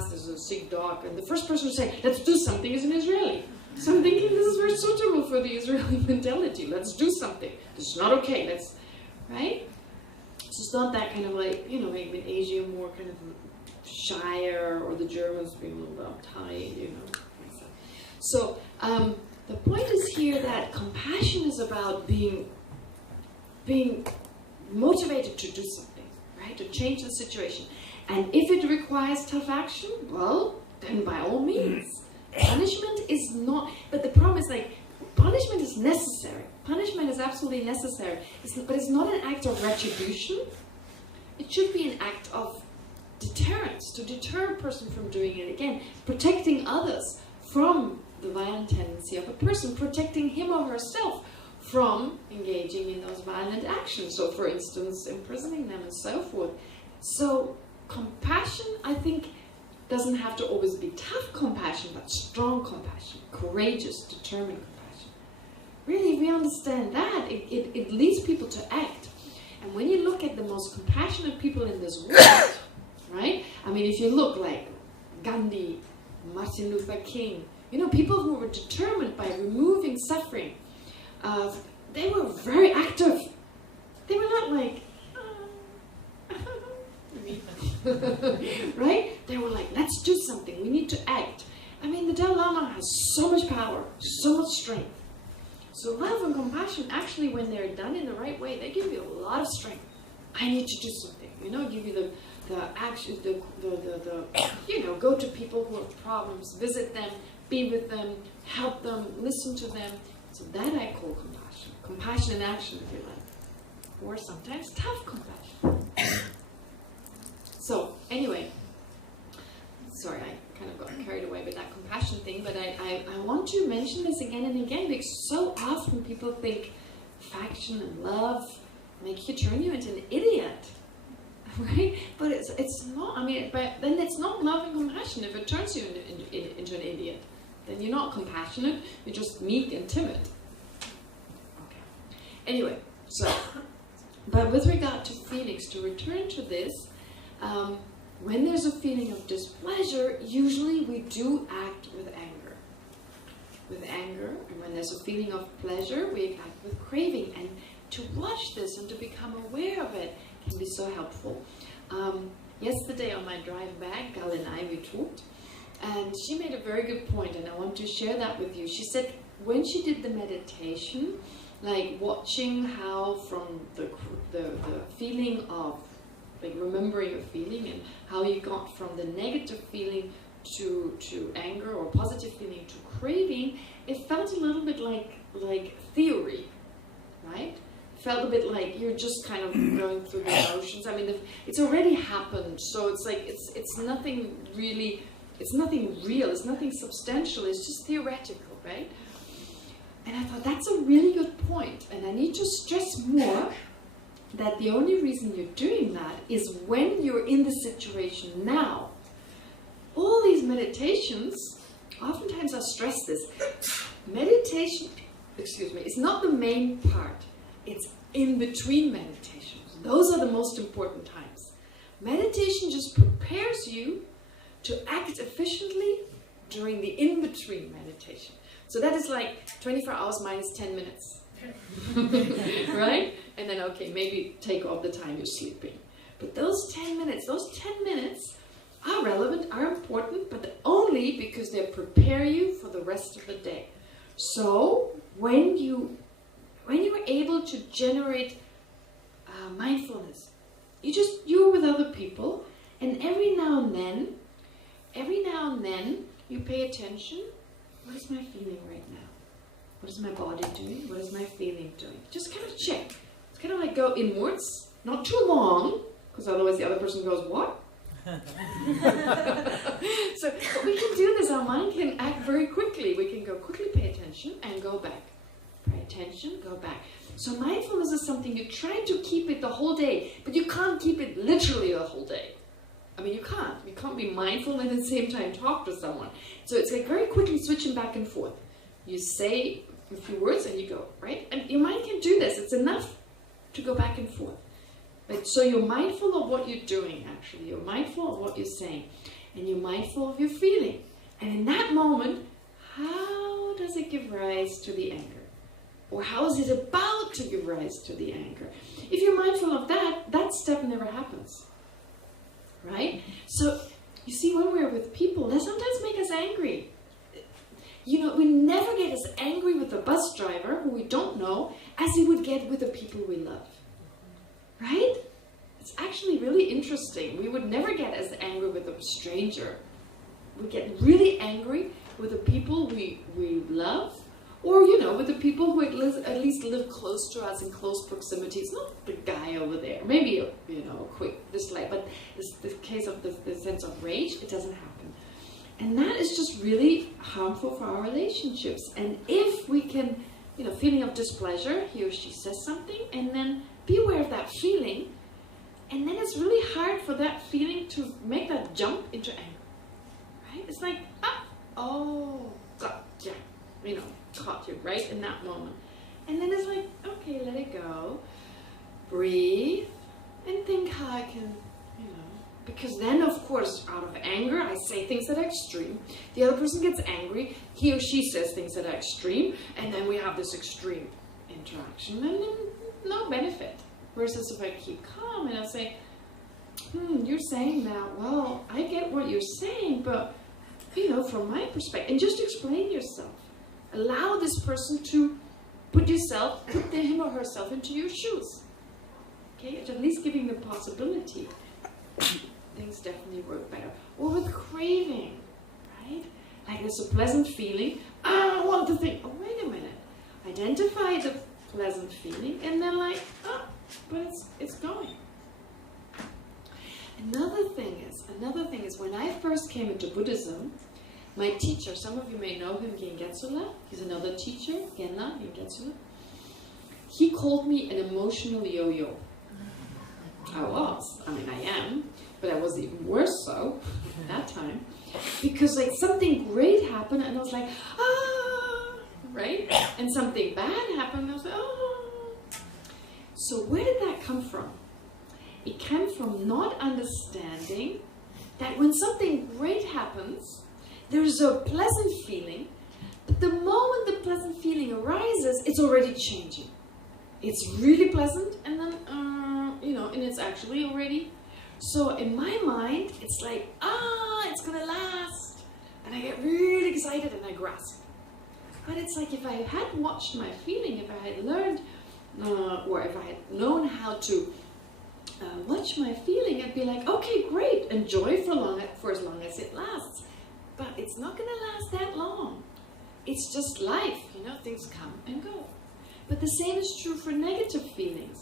class, there's a sick dog, and the first person to say, let's do something, is an Israeli. So I'm thinking this is very suitable for the Israeli mentality. Let's do something. This is not okay. Let's, right? So it's not that kind of like, you know, maybe in Asia more kind of shyer, or the Germans being a little bit uptight, you know. So the point is here that compassion is about being motivated to do something, right? To change the situation. And if it requires tough action, well, then by all means. Punishment is not, but the problem is like, punishment is necessary. Punishment is absolutely necessary. But it's not an act of retribution. It should be an act of deterrence, to deter a person from doing it again. Protecting others from the violent tendency of a person. Protecting him or herself from engaging in those violent actions. So for instance, imprisoning them and so forth. So compassion, I think, doesn't have to always be tough compassion, but strong compassion, courageous, determined compassion. Really, if we understand that, it leads people to act. And when you look at the most compassionate people in this world, right? I mean, if you look like Gandhi, Martin Luther King, you know, people who were determined by removing suffering, they were very active. They were not like, right? They were like, let's do something. We need to act. I mean, the Dalai Lama has so much power, so much strength. So love and compassion, actually, when they're done in the right way, they give you a lot of strength. I need to do something. You know, give you the action, you know, go to people who have problems, visit them, be with them, help them, listen to them. So that I call compassion. Compassion in action, if you like. Or sometimes tough compassion. So, anyway, sorry, I kind of got carried away with that compassion thing, but I want to mention this again and again, because so often people think affection and love turn you into an idiot, right? But it's not, I mean, but then it's not love and compassion if it turns you into an idiot. Then you're not compassionate, you're just meek and timid. Okay. Anyway, so, but with regard to feelings, to return to this, when there's a feeling of displeasure, usually we do act with anger. With anger, and when there's a feeling of pleasure, we act with craving. And to watch this and to become aware of it can be so helpful. Yesterday on my drive back, Gal and I, we talked, and she made a very good point, and I want to share that with you. She said when she did the meditation, like watching how from the feeling of, like remembering a feeling and how you got from the negative feeling to anger, or positive feeling to craving, it felt a little bit like theory, right? It felt a bit like you're just kind of going through the motions. I mean, it's already happened, so it's like it's nothing really, it's nothing real, it's nothing substantial, it's just theoretical, right? And I thought that's a really good point, and I need to stress more that the only reason you're doing that is when you're in the situation now. All these meditations, oftentimes I stress this, meditation, is not the main part. It's in between meditations. Those are the most important times. Meditation just prepares you to act efficiently during the in-between meditation. So that is like 24 hours minus 10 minutes. Right? And then, okay, maybe take off the time you're sleeping. But those 10 minutes are relevant, are important, but only because they prepare you for the rest of the day. So when you are able to generate mindfulness, you're with other people, and every now and then you pay attention. What is my feeling right now? What is my body doing? What is my feeling doing? Just kind of check. It's kind of like go inwards, not too long, because otherwise the other person goes, what? So but we can do this. Our mind can act very quickly. We can go quickly, pay attention, and go back. Pay attention, go back. So mindfulness is something you try to keep it the whole day, but you can't keep it literally the whole day. I mean, you can't. You can't be mindful and at the same time talk to someone. So it's like very quickly switching back and forth. You say a few words and you go, right? And your mind can do this. It's enough to go back and forth. But so you're mindful of what you're doing, actually. You're mindful of what you're saying. And you're mindful of your feeling. And in that moment, how does it give rise to the anger? Or how is it about to give rise to the anger? If you're mindful of that, that step never happens. Right? So, you see, when we're with people, they sometimes make us angry. You know, we never get as angry with the bus driver, who we don't know, as we would get with the people we love. Right? It's actually really interesting. We would never get as angry with a stranger. We get really angry with the people we love, or, you know, with the people who at least live close to us in close proximity. It's not the guy over there. Maybe, you know, a quick dislike, but the case of the sense of rage, it doesn't happen. And that is just really harmful for our relationships. And if we can, you know, feeling of displeasure, he or she says something, and then be aware of that feeling, and then it's really hard for that feeling to make that jump into anger. Right? It's like, oh, gotcha, you know, caught you right in that moment. And then it's like, okay, let it go, breathe, and think how I can, you know, because then, of course, out of anger, I say things that are extreme. The other person gets angry, he or she says things that are extreme, and then we have this extreme interaction, and then no benefit. Versus if I keep calm and I'll say, you're saying that, well, I get what you're saying, but, you know, from my perspective, and just explain yourself. Allow this person to put him or herself into your shoes. Okay, at least giving the possibility. Things definitely work better. Or with craving, right? Like there's a pleasant feeling. I want to think, oh, wait a minute. Identify the pleasant feeling, and then like, but it's going. Another thing is when I first came into Buddhism, my teacher, some of you may know him, Getsula. He's another teacher, Genla, Getsula. He called me an emotional yo-yo. I am, but I was even worse so at that time. Because like something great happened and I was like, right? And something bad happened and I was like, So where did that come from? It came from not understanding that when something great happens, there's a pleasant feeling, but the moment the pleasant feeling arises, it's already changing. It's really pleasant, and then, you know, and it's actually already. So in my mind, it's like, it's gonna last. And I get really excited and I grasp. But it's like if I had watched my feeling, if I had learned, or if I had known how to watch my feeling, I'd be like, okay, great, enjoy for as long as it lasts. But it's not going to last that long. It's just life, you know, things come and go. But the same is true for negative feelings.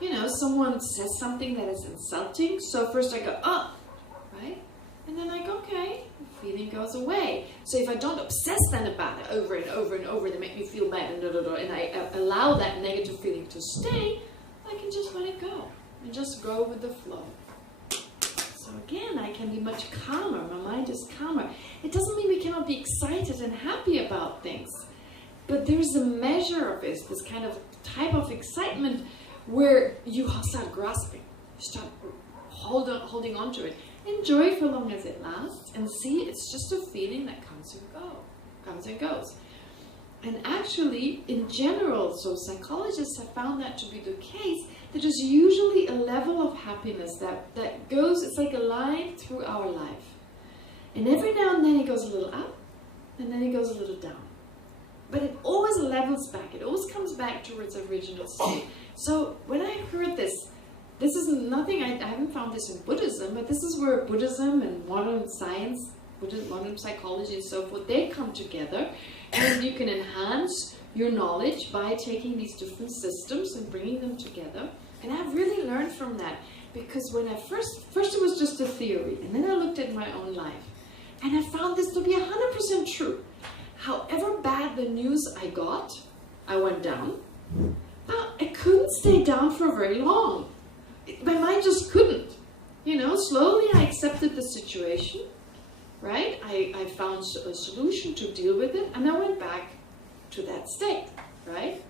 You know, someone says something that is insulting, so first I go, right? And then I go, okay, the feeling goes away. So if I don't obsess then about it over and over and over, they make me feel bad, and I allow that negative feeling to stay, I can just let it go and just go with the flow. So again, I can be much calmer. My mind is calmer. It doesn't mean we cannot be excited and happy about things. But there's a measure of it, this kind of type of excitement where you start grasping. You start holding on to it. Enjoy for as long as it lasts and see it's just a feeling that comes and goes. And actually, in general, so psychologists have found that to be the case, that there's usually a level of happiness that goes, it's like a line through our life. And every now and then it goes a little up, and then it goes a little down. But it always levels back. It always comes back to its original state. So when I heard this is nothing, I haven't found this in Buddhism, but this is where Buddhism and modern science, modern psychology and so forth, they come together. And you can enhance your knowledge by taking these different systems and bringing them together. And I've really learned from that, because when I first it was just a theory, and then I looked at my own life, and I found this to be 100% true. However bad the news I got, I went down, but I couldn't stay down for very long. My mind just couldn't. You know, slowly I accepted the situation, right? I found a solution to deal with it, and I went back to that state, right?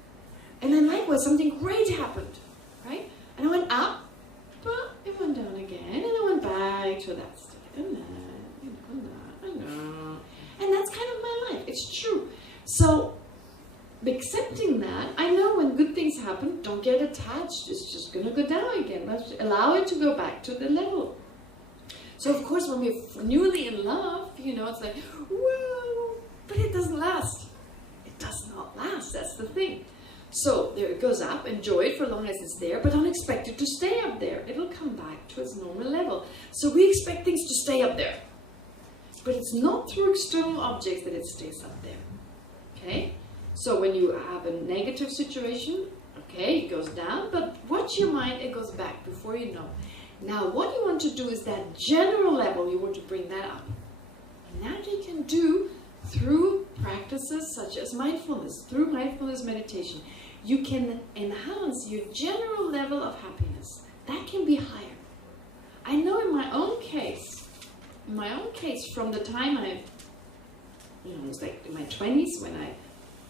And then likewise, something great happened, right? And I went up, But it went down again, and it went back to that state, and then, and that's kind of my life. It's true. So, accepting that, I know when good things happen, don't get attached. It's just going to go down again. Let's allow it to go back to the level. So, of course, when we're newly in love, you know, it's like, whoa, but it doesn't last. It does not last. That's the thing. So, there it goes up. Enjoy it for as long as it's there, but don't expect it to stay up there. It'll come back to its normal level. So, we expect things to stay up there. But it's not through external objects that it stays up there. Okay? So when you have a negative situation, okay, it goes down, but watch your mind, it goes back before you know. Now what you want to do is that general level, you want to bring that up. And that you can do through practices such as mindfulness, through mindfulness meditation. You can enhance your general level of happiness. That can be higher. I know in my own case, from the time it was like in my 20s when I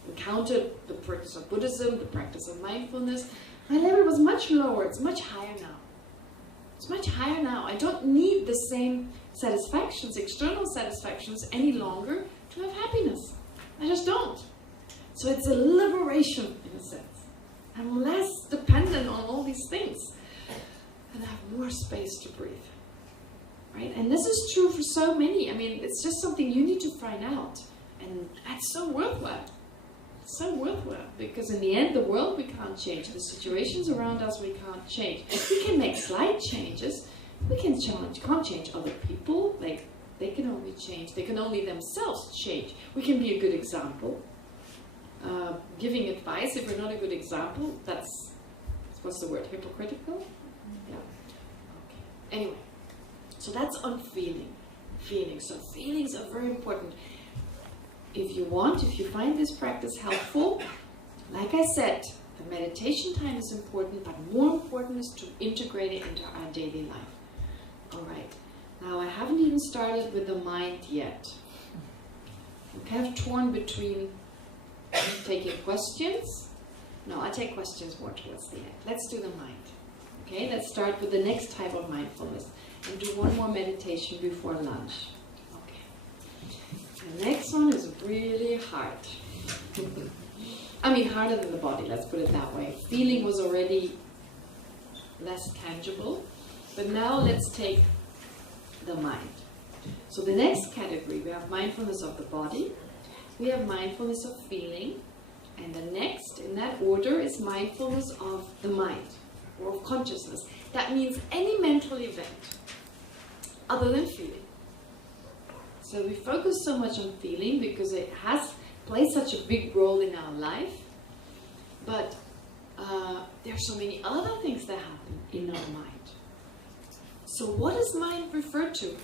encountered the practice of Buddhism, the practice of mindfulness, my level was much lower. It's much higher now. It's much higher now. I don't need the same satisfactions, external satisfactions any longer to have happiness. I just don't. So it's a liberation in a sense. I'm less dependent on all these things. And I have more space to breathe. Right? And this is true for so many. I mean, it's just something you need to find out. And that's so worthwhile. It's so worthwhile. Because in the end, the world we can't change. The situations around us we can't change. We can make slight changes. We can't change other people. Like, they can only change. They can only themselves change. We can be a good example. Giving advice, if we're not a good example, that's, what's the word, hypocritical? Yeah. Okay. Anyway. So that's on feeling. Feelings. So feelings are very important. If you find this practice helpful, like I said, the meditation time is important, but more important is to integrate it into our daily life. All right. Now, I haven't even started with the mind yet. I'm kind of torn between taking questions. No, I take questions more towards the end. Let's do the mind. Okay, let's start with the next type of mindfulness. And do one more meditation before lunch. Okay. The next one is really hard. I mean, harder than the body, let's put it that way. Feeling was already less tangible. But now let's take the mind. So the next category, we have mindfulness of the body. We have mindfulness of feeling. And the next, in that order, is mindfulness of the mind, or of consciousness. That means any mental event other than feeling. So we focus so much on feeling because it plays such a big role in our life. But there are so many other things that happen in our mind. So what does mind refer to?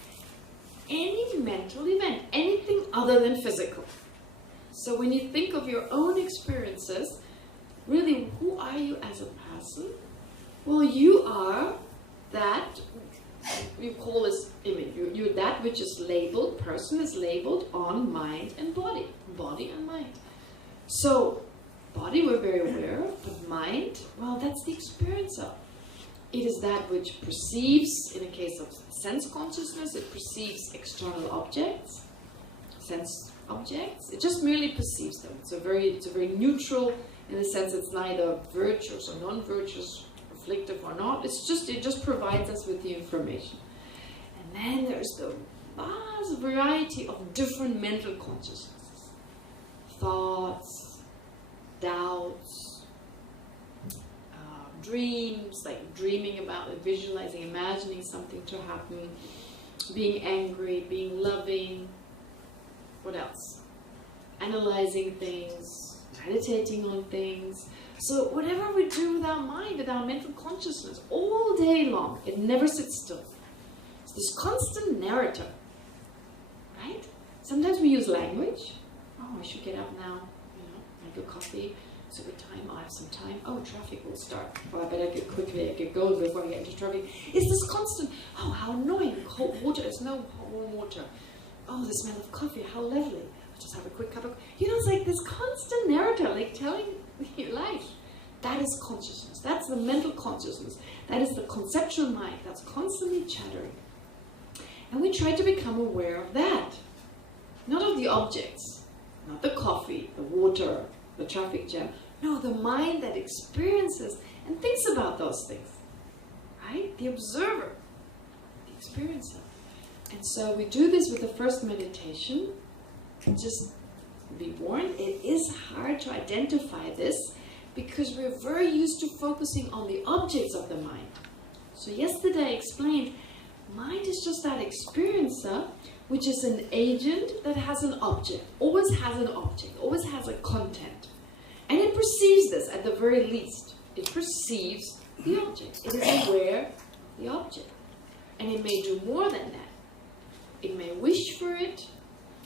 Any mental event, anything other than physical. So when you think of your own experiences, really, who are you as a person? Well, you are that, you call this image, you're that which is labeled, person is labeled on mind and body and mind. So, body we're very aware of, but mind, well, that's the experience of. It is that which perceives, in a case of sense consciousness, it perceives external objects, sense objects. It just merely perceives them. It's a very neutral, in the sense it's neither virtuous or non-virtuous, reflective or not. It just provides us with the information. And then there's the vast variety of different mental consciousnesses. Thoughts, doubts, dreams, like dreaming about it, visualizing, imagining something to happen, being angry, being loving. What else? Analyzing things, meditating on things. So whatever we do with our mind, with our mental consciousness, all day long, it never sits still. It's this constant narrative, right? Sometimes we use language. Oh, I should get up now, make a coffee. It's a good time, I'll have some time. Oh, traffic will start. Oh, I better get going before I get into traffic. It's this constant, oh, how annoying, cold water, there's no warm water. Oh, the smell of coffee, how lovely. I'll just have a quick cup of, it's like this constant narrative, like telling your life. That is consciousness. That's the mental consciousness. That is the conceptual mind that's constantly chattering. And we try to become aware of that. Not of the objects, not the coffee, the water, the traffic jam. No, the mind that experiences and thinks about those things. Right? The observer, the experiencer. And so we do this with the first meditation. Just be warned, it is hard to identify this because we're very used to focusing on the objects of the mind. So yesterday I explained, mind is just that experiencer, which is an agent that has an object, always has an object, always has a content. And it perceives this at the very least. It perceives the object. It is aware of the object. And it may do more than that. It may wish for it.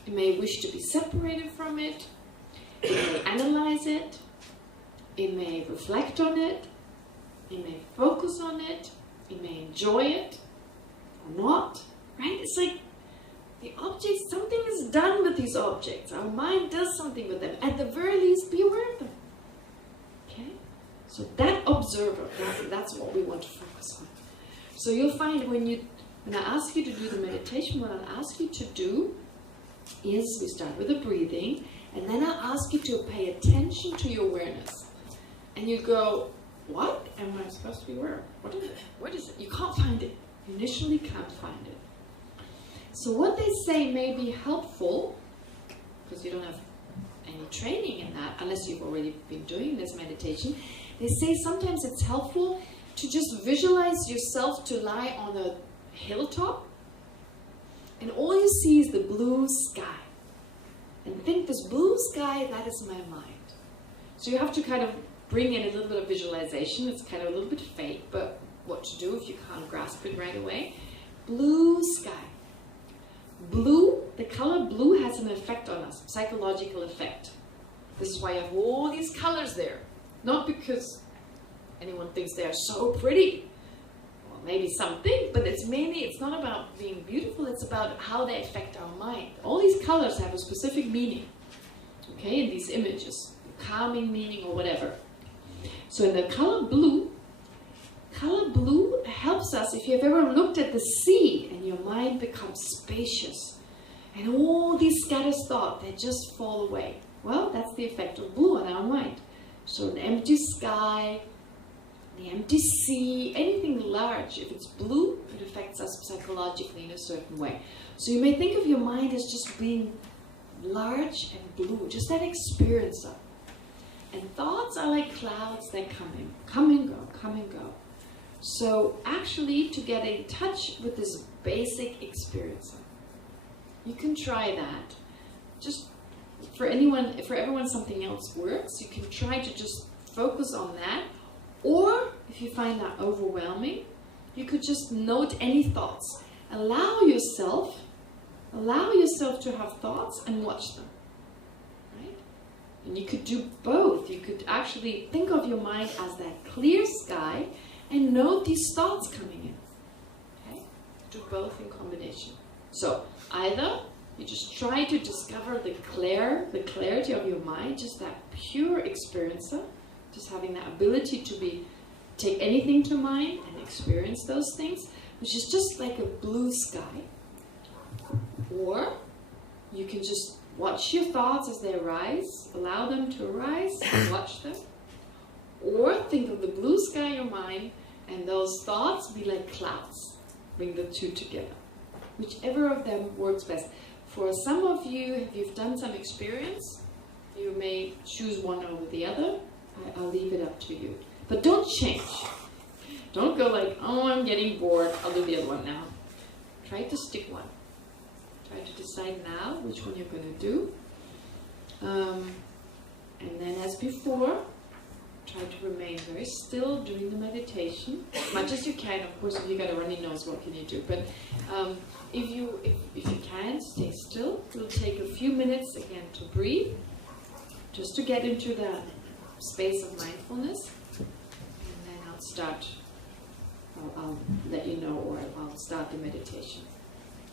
It may wish to be separated from it. It may analyze it. It may reflect on it. It may focus on it. It may enjoy it or not. Right? It's like the objects, something is done with these objects. Our mind does something with them. At the very least, be aware of them. Okay? So that observer, that's what we want to focus on. So you'll find when I ask you to do the meditation, what I'll ask you to do is we start with the breathing, and then I'll ask you to pay attention to your awareness. And you go, what am I supposed to be aware of? What is it? What is it? You can't find it. You initially can't find it. So what they say may be helpful, because you don't have any training in that, unless you've already been doing this meditation. They say sometimes it's helpful to just visualize yourself to lie on a hilltop, and all you see is the blue sky. And think this blue sky, that is my mind. So you have to kind of bring in a little bit of visualization. It's kind of a little bit fake, but what to do if you can't grasp it right away. Blue sky. Blue, the color blue has an effect on us, psychological effect. This is why you have all these colors there. Not because anyone thinks they are so pretty. Maybe something, but it's not about being beautiful, it's about how they affect our mind. All these colors have a specific meaning, okay, in these images, calming meaning or whatever. So in the color blue helps us, if you've ever looked at the sea and your mind becomes spacious and all these scattered thoughts, they just fall away. Well, that's the effect of blue on our mind. So an empty sky, the empty sea, anything large, if it's blue, it affects us psychologically in a certain way. So you may think of your mind as just being large and blue, just that experiencer. And thoughts are like clouds that come and go, come and go. So actually, to get in touch with this basic experiencer, you can try that. Just for everyone something else works. You can try to just focus on that. Or, if you find that overwhelming, you could just note any thoughts. Allow yourself to have thoughts and watch them. Right? And you could do both. You could actually think of your mind as that clear sky and note these thoughts coming in. Okay? Do both in combination. So, either you just try to discover the clarity of your mind, just that pure experiencer, just having that ability to take anything to mind and experience those things, which is just like a blue sky. Or you can just watch your thoughts as they arise, allow them to arise and watch them. Or think of the blue sky in your mind and those thoughts be like clouds. Bring the two together. Whichever of them works best. For some of you, if you've done some experience, you may choose one over the other. I'll leave it up to you. But don't change. Don't go like, oh, I'm getting bored, I'll do the other one now. Try to stick one. Try to decide now which one you're going to do. And then as before, try to remain very still during the meditation, as much as you can. Of course, if you got a runny nose, what can you do? But if you can, stay still. It'll take a few minutes again to breathe, just to get into the space of mindfulness, and then I'll let you know, or I'll start the meditation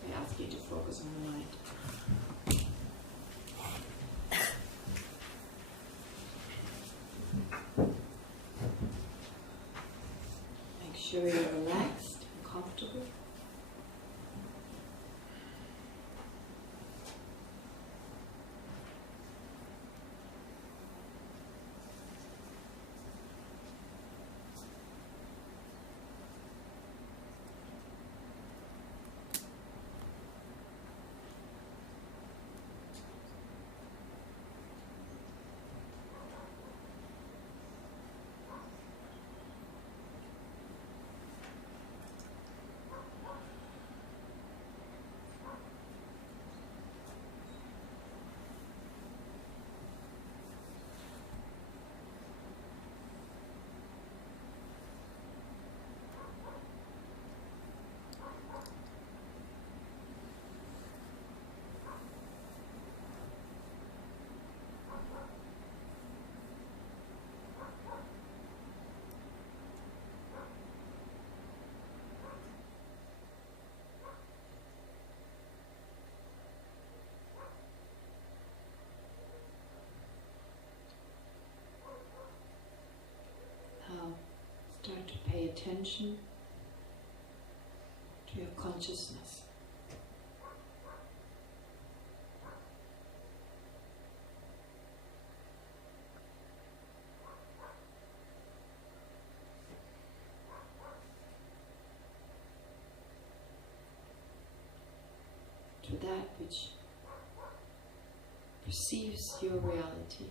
by asking you to focus on the mind. sure you're relaxed and comfortable. Start to pay attention to your consciousness. To that which perceives your reality.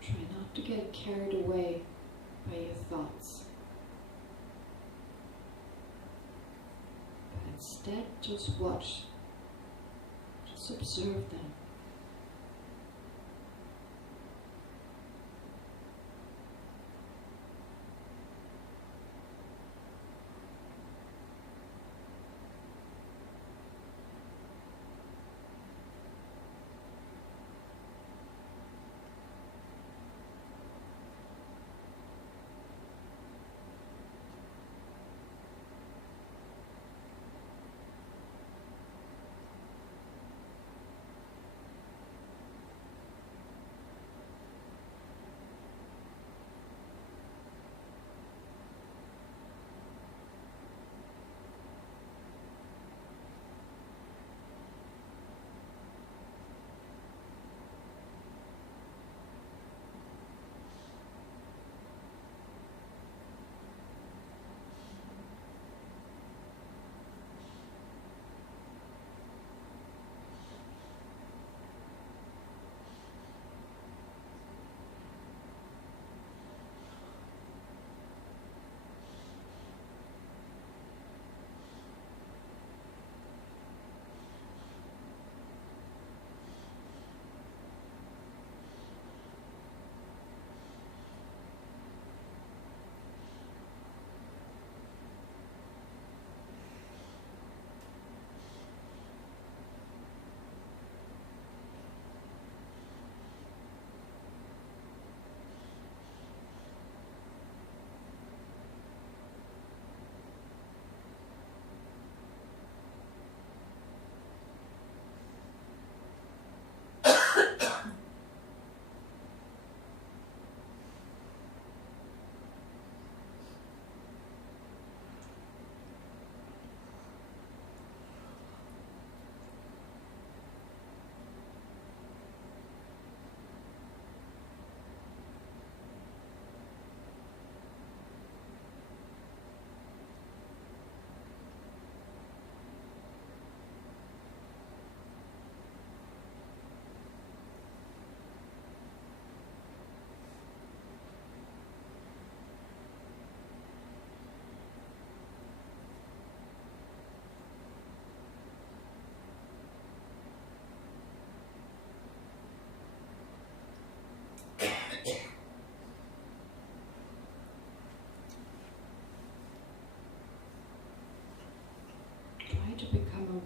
Try not to get carried away by your thoughts, but instead just watch, just observe them.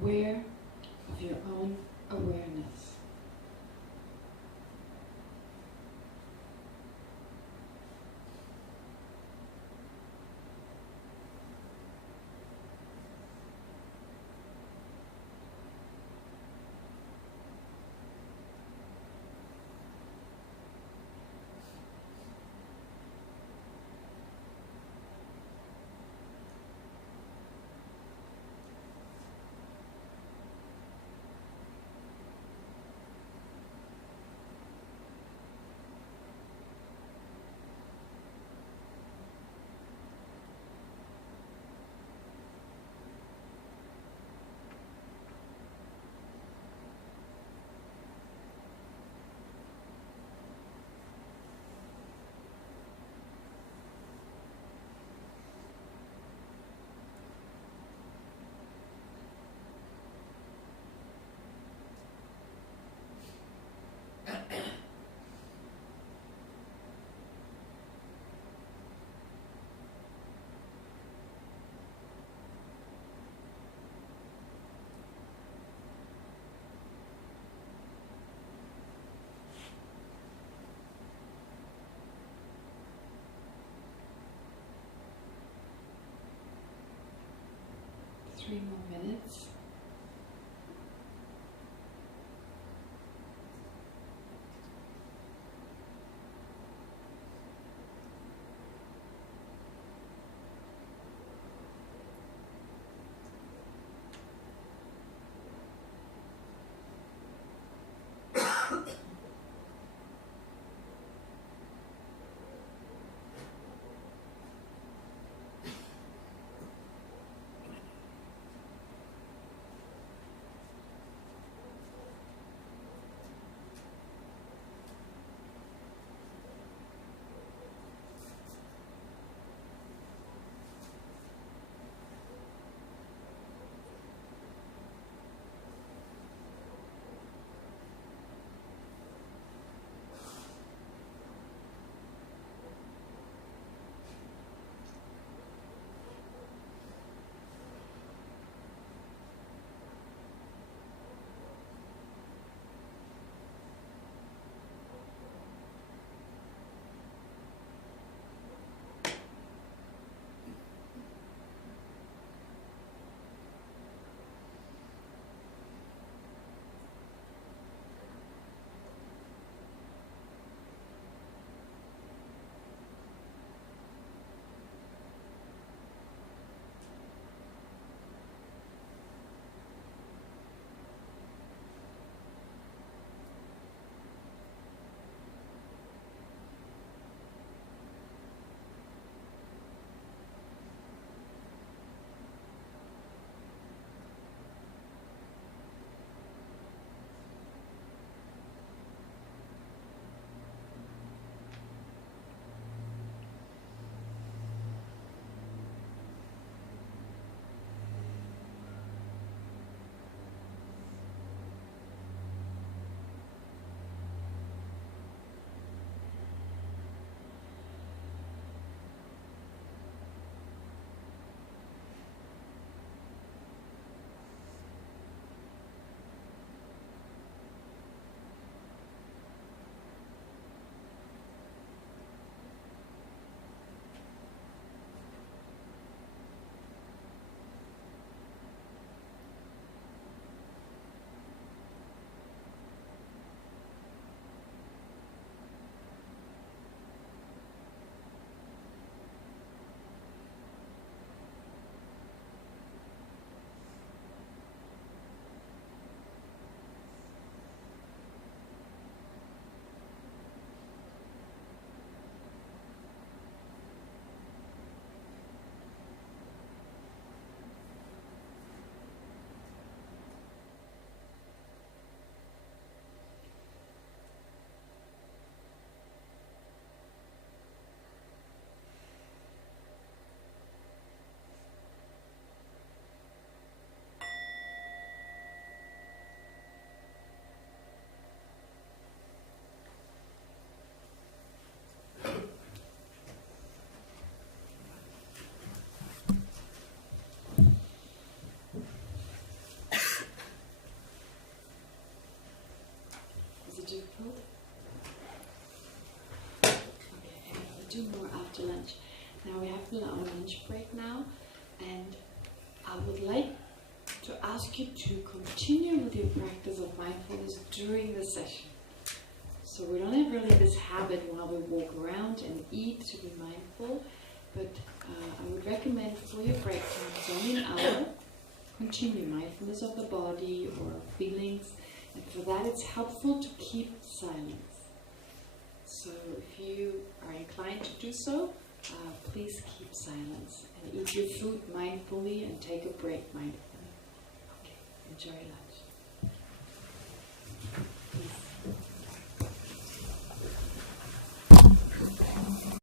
aware of your own awareness. Three more minutes. Now we have our lunch break now, and I would like to ask you to continue with your practice of mindfulness during the session. So we don't have really this habit while we walk around and eat to be mindful, but I would recommend for your break time, it's only an hour, continue mindfulness of the body or feelings, and for that it's helpful to keep silence. So if you are inclined to do so, please keep silence and eat your food mindfully and take a break mindfully. Okay, enjoy lunch.